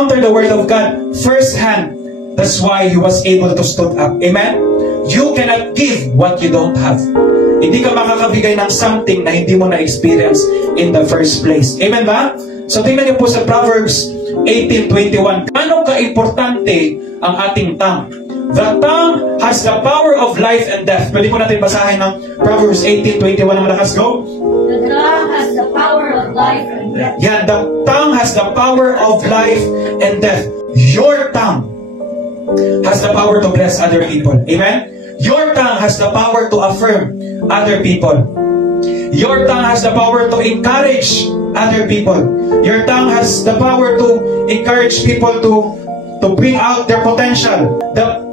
encountered the Word of God firsthand. That's why he was able to stood up. Amen? You cannot give what you don't have. Hindi ka makakabigay ng something na hindi mo na-experience in the first place. Amen ba? So tingnan niyo po sa Proverbs 18:21. Ano ka-importante ang ating tongue? The tongue has the power of life and death. Pwede po natin basahin ng Proverbs 18:21 ng malakas. Go. The tongue has the power of life and death. Yeah, the tongue has the power of life and death. Your tongue has the power to bless other people. Amen? Your tongue has the power to affirm other people. Your tongue has the power to encourage other people. Your tongue has the power to encourage people to bring out their potential.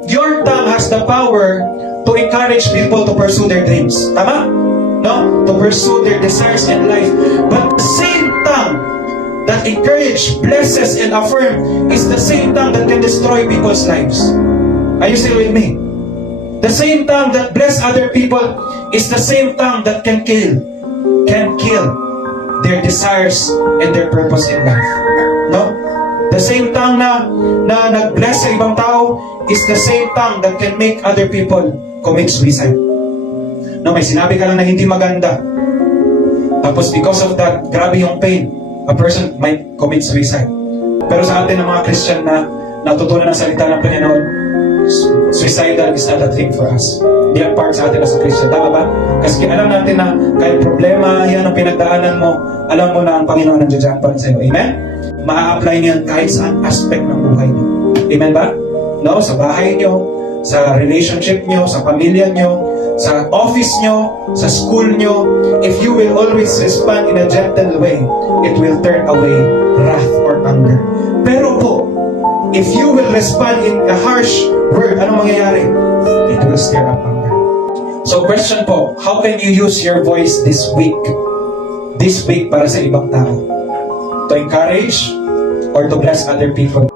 Your tongue has the power to encourage people to pursue their dreams. Tama? No? To pursue their desires in life. But the same tongue that encourages, blesses, and affirms is the same tongue that can destroy people's lives. Are you still with me? The same tongue that bless other people is the same tongue that can kill their desires and their purpose in life. No? The same tongue na nag-bless sa ibang tao is the same tongue that can make other people commit suicide. No, may sinabi ka lang na hindi maganda. Tapos because of that, grabe yung pain. A person might commit suicide. Pero sa atin ng mga Christian na natutunan ng salita ng Panginoon, suicidal is not a thing for us. Hindi ang part sa atin as a Christian. Tama ba? Kasi alam natin na kahit problema, yan ang pinagdaanan mo, alam mo na ang Panginoon nandiyan pa rin sa iyo. Amen? Ma-apply niyan kahit sa aspect ng buhay niyo. Amen ba? No? Sa bahay niyo, sa relationship niyo, sa pamilya niyo, sa office niyo, sa school niyo. If you will always respond in a gentle way, it will turn away wrath or anger. Pero po, if you will respond in a harsh word, ano mangyayari? It will stir up anger. So question po, how can you use your voice this week? This week para sa ibang tao? To encourage or to bless other people?